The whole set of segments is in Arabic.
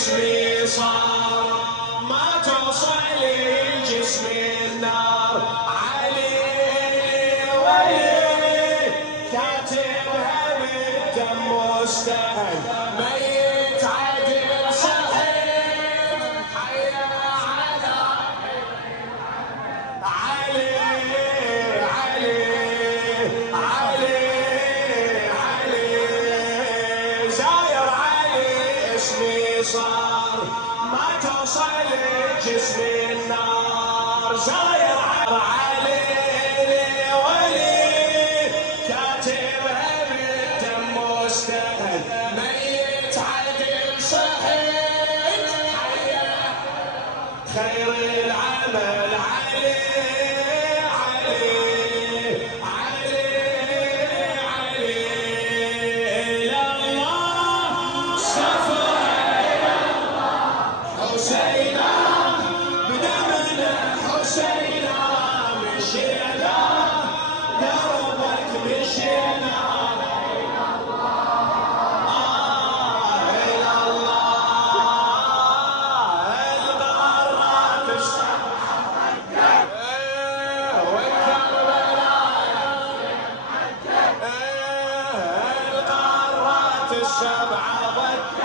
جسمي صار ما توصل جسمي النار. علي ولي كاتبها بالدم مستهل، ميت عدل صحيح حيا على علي علي علي علي زاير علي اسمي صار ما توصل جسمي النار. زاير علي ولي كاتبها بالدم مستهل، ميت عدل صحيح حيا خير العمل علي علي علي علي إلى الله سفر حسينا بدمنا حسينا مشينا دربك مشينا إلى الله الغرات الغرات السبعة ضجت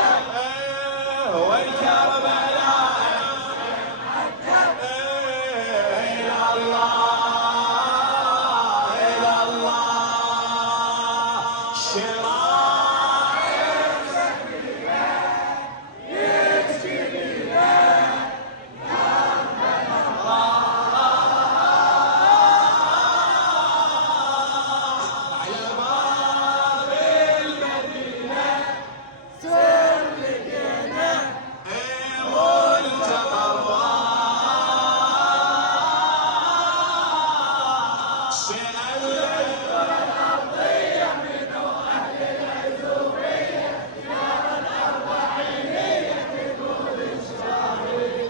والكربلاء إلى الله إلى الله على باب المدينة سلكنا ملتقى الله سألت الأرضية من أهل العزوبية نار الأربعينية تقول إسرائيل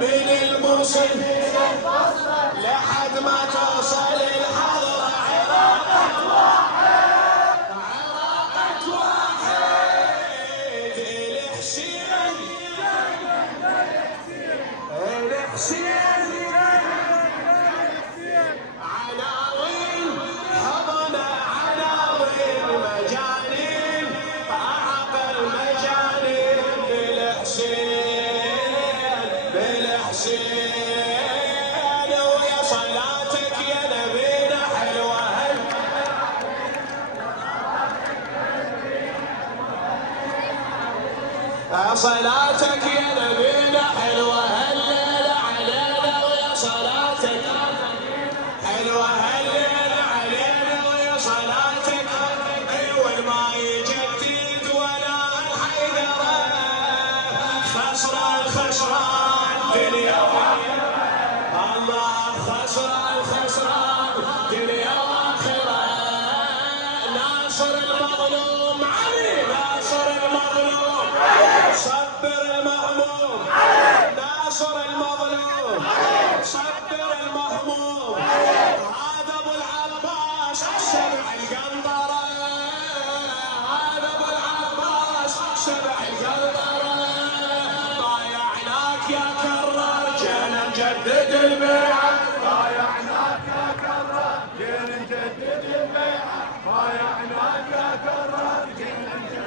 من الموصل لحد ما توصل الحضرة عراقة واحد عراقة واحد الحسين الحسين عناوين حضنا عناوين مجانين أعقل مجانين بالحسين بالحسين ويا صلاتك يا نبينا حلوة صلاتك يا نبينا حلوة هالليلة علينا ويا صلاتك حلوة هالليلة علينا ويا صلاتك أيوة ما يجدد ولا الحيدرة خسران خسران دنيا الله خسران خسران دنيا وآخرة ناصر المظلوم علي ناصر المظلوم صبر المهموم ناصر المظلوم صبر المهموم هذا ابو العباس سبع القنطرة هذا ابو العباس سبع القنطرة ضايعناك يا كرار جينا نجدد البيعة ضايعناك يا كرار جينا نجدد البيعة ضايعناك يا كرار جينا نجدد